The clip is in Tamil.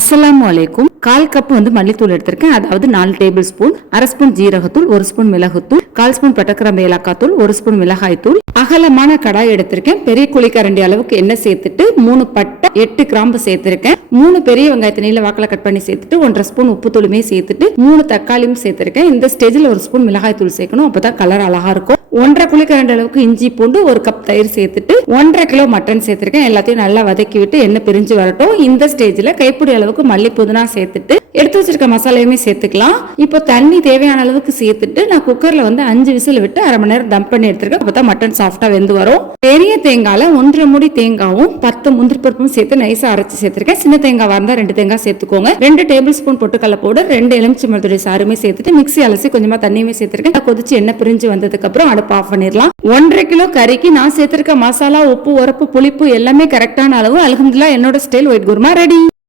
அஸ்ஸலாமு அலைக்கும். 1/4 கப் மல்லித்தூள் எடுத்திருக்கேன். அதாவது 4 டேபிள் ஸ்பூன், 1/2 ஸ்பூன் ஜீரகத்தூள், 1 ஸ்பூன் மிளகுத்தூள், 1/4 ஸ்பூன் பட்டக்கிராம்பு ஏலக்காய் தூள், 1 ஸ்பூன் மிளகாய் தூள். அகலமான கடாய் எடுத்திருக்கேன். பெரிய குழிக்கரண்டி அளவுக்கு எண்ணெய் சேர்த்துட்டு 3 பட்டை 8 கிராம்பு சேர்த்திருக்கேன். 3 பெரிய வெங்காயத்தை நீல வாக்கில கட் பண்ணி சேர்த்துட்டு 1/2 ஸ்பூன் உப்பு தூளுமே சேர்த்துட்டு 3 தக்காளியும் சேர்த்திருக்கேன். இந்த ஸ்டேஜில் 1 ஸ்பூன் மிளகாய் தூள் சேர்க்கணும். அப்பதான் கலர் அழகா இருக்கும். 1/2 குழிக்கரண்டி அளவுக்கு இஞ்சி பூண்டு, 1 கப் தயிர் சேர்த்துட்டு 1/2 கிலோ மட்டன் சேர்த்திருக்கேன். எல்லாத்தையும் நல்லா வதக்கி விட்டு எண்ணெய் பிரிஞ்சு வரட்டும். இந்த ஸ்டேஜ்ல கைப்பிடி அளவுக்கு மல்லி புதினா சேர்த்துட்டு எடுத்து வச்சிருக்க மசாலையுமே சேர்த்துக்கலாம். இப்போ தண்ணி தேவையான அளவுக்கு சேர்த்துட்டு நான் குக்கர்ல 5 விசில் விட்டு 1/2 மணி நேரம் டம்ப் பண்ணி எடுத்திருக்கேன். அப்பதான் மட்டன் சாஃப்டா வெந்து வரும். பெரிய தேங்காயில 1/2 மூடி தேங்காவும் 10 முந்திரி பருப்பும் சேர்த்து நைஸா அரைச்சு சேர்த்திருக்கேன். சின்ன தேங்காய் இருந்தா 2 தேங்காய் சேர்த்துக்கோங்க. 2 டேபிள் ஸ்பூன் பொட்டுக்கடலை பவுடர், 2 எலுமிச்சம்பழத்துடைய சாறுமே சேர்த்துட்டு மிக்ஸி அலசி கொஞ்சமா தண்ணியுமே சேர்த்திருக்கேன். கொதிச்சு எண்ணெய் பிரிஞ்சு வந்ததுக்கு அப்புறம் அடுப்பு ஆஃப் பண்ணிடலாம். 1/2 கிலோ கறிக்கு நான் சேர்த்திருக்க மசாலா, உப்பு, உரப்பு, புளிப்பு எல்லாமே கரெக்டான அளவு. அல்ஹம்துலில்லாஹ் என்னோட ஸ்டைல் ஒயிட் குருமா ரெடி.